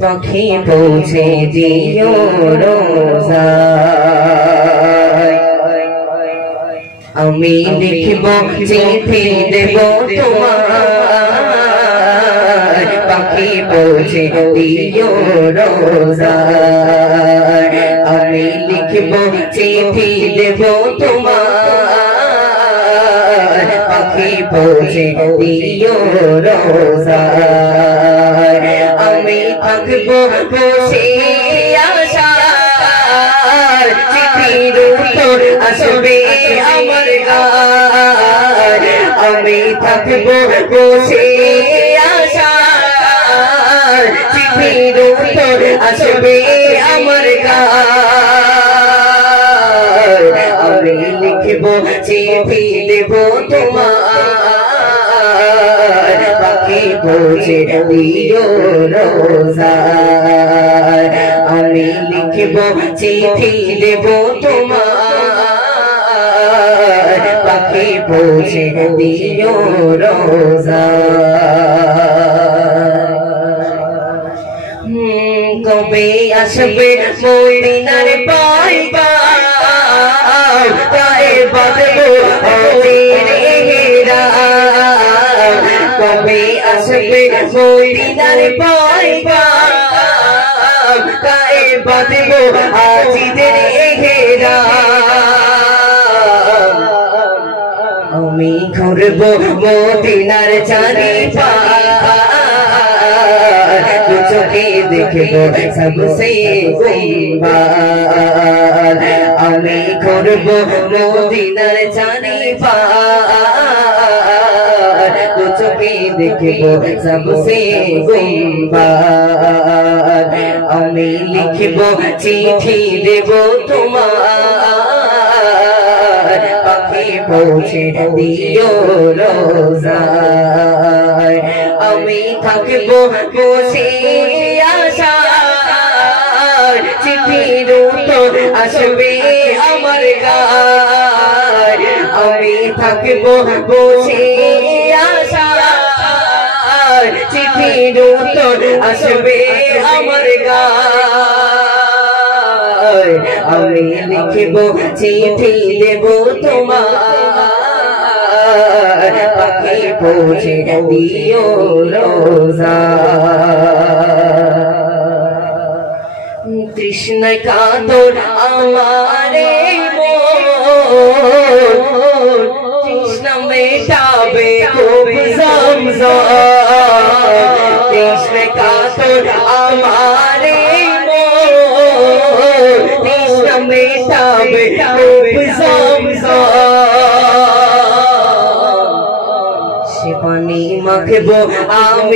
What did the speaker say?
পাখি পৌঁছে দিও রোজায়, আমি লিখব চিঠি দেব তোমার। পাখি পৌঁছে দিও রোজায়, আমি লিখব চিঠি দেব তোমার। পাখি পৌঁছে দিও রোজায়, আমি থাকবো বসে আশার, চিঠির উত্তর আসবে আমার গায়। আমি থাকবো বসে আশার, চিঠির উত্তর আসবে আমার গায়। আমি লিখব চিঠি দেব তোমার। পাখি পৌঁছে দিও রোজায়, আমি লিখব চিঠি দেব তোমার। পাখি পৌঁছে দিও রোজায়। কবে আসবে মদিনার পয়গাম, গায়ে বাঁধবো কবে আসবে মদিনার পয়গাম, গায়ে বাঁধবো হাজিদের ইহরাম। আমি ঘুরবো মদিনার চারিপাশ, দু চোখে দেখবো সবসে গুম্বাদ। আমি ঘুরবো মদিনার চারিপাশ, দু চোখে দেখবো সবসে গুম্বাদ। আমি লিখব চিঠি দেব তোমার। পাখি পৌঁছে দিও রোজায়, আমি থাকবো বসে আশার, চিঠির উত্তর আসবে আমার গায়। আমি থাকবো বসে আশার, চিঠির উত্তর আসবে আমার গায়। আমি লিখব চিঠি দেব তোমার। পাখি পৌঁছে দিও রোজায়। কৃষ্ণ কাতর আমারে মন, কৃষ্ণ মেটাবে খুব জমজম। কৃষ্ণ কাতর আমারে মন, কৃষ্ণ মেটাবে খুব জমজম। সে পানি মাখবো আমি।